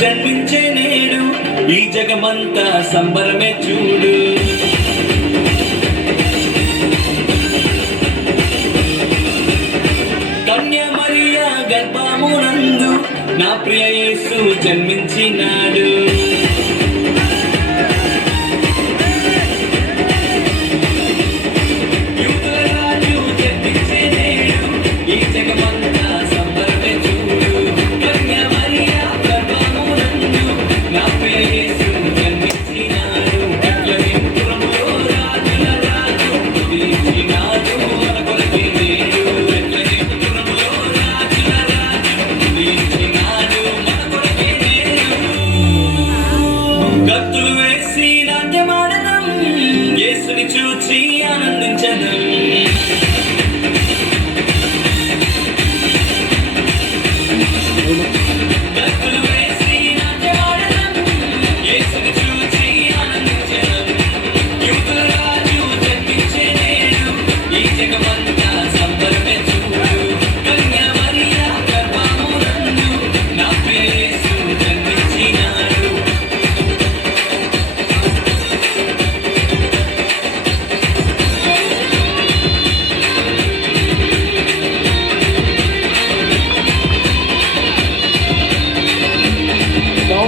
జన్మించే నేడు ఈ జగమంతా సంబరమే చూడు. కన్య మరియా గర్భమునందు నా ప్రియ యేసు జన్మించినాడు. యూదుల రాజు జన్మించే నేడు ఈ జగమంతా సంబరమే చూడు. కన్య మరియా గర్భమునందు నా ప్రియ యేసు జన్మించినాడు. బెత్లెహేములో రాజుల రాజు ఉదయించినాడు మన కొరకే నేడు. బెత్లెహేములో రాజుల రాజు ఉదయించినాడు మన కొరకే నేడు. గంతులు వేసి నాట్యమాడనం యేసుని చూచి ఆనందించడం.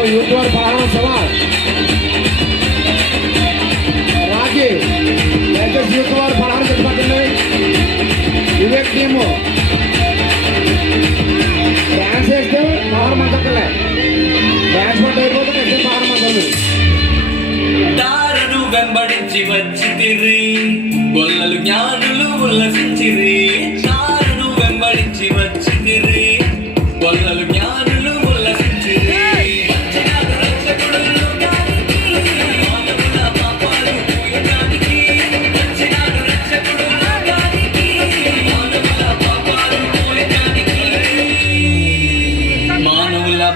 यूट्यूबर पढ़ाना सवाल राजी लेटेस्ट यूट्यूबर पढ़ाना చెప్పండి వివేక్ టీమ్ డాన్స్ చేస్తే పవర్ మంటలే డాన్స్ పట్ట అయిపోతే నెక్స్ట్ పవర్ మంటలు. దారును వెంబడించి వచ్చితిరి గొల్లలు జ్ఞానులు ఉల్లసించిరి. దారును వెంబడించి వచ్చితిరి గొల్లలు జ్ఞానులు ఉల్లసించిరి.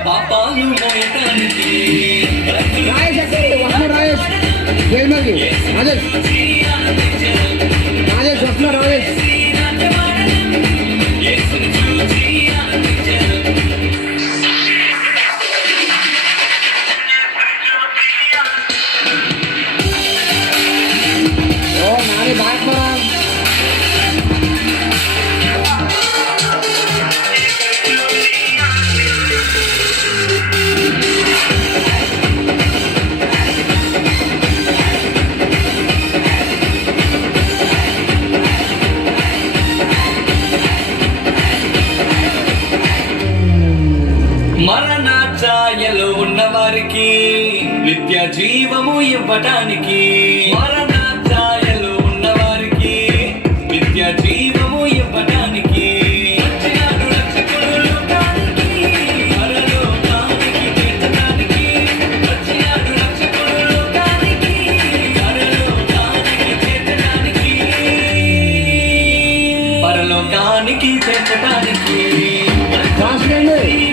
పాపాలు మోయటానికి రాయేష్ వస్తున్నా రాయేష్ జయమల్కి రాజేష్ రాజేష్ వస్తున్నా రాజేష్ ఓ నాని బాగా మరణ ఛాయలో ఉన్న వారికి నిత్య జీవము ఇవ్వటానికి. మరణ ఛాయలో ఉన్న వారికి నిత్య జీవము ఇవ్వటానికి వచ్చినాడు రక్షకుడు లోకానికి. పరలోకానికి చేర్చడానికి వచ్చినాడు రక్షకుడు లోకానికి. పరలోకానికి చేర్చడానికి రాసుకోండి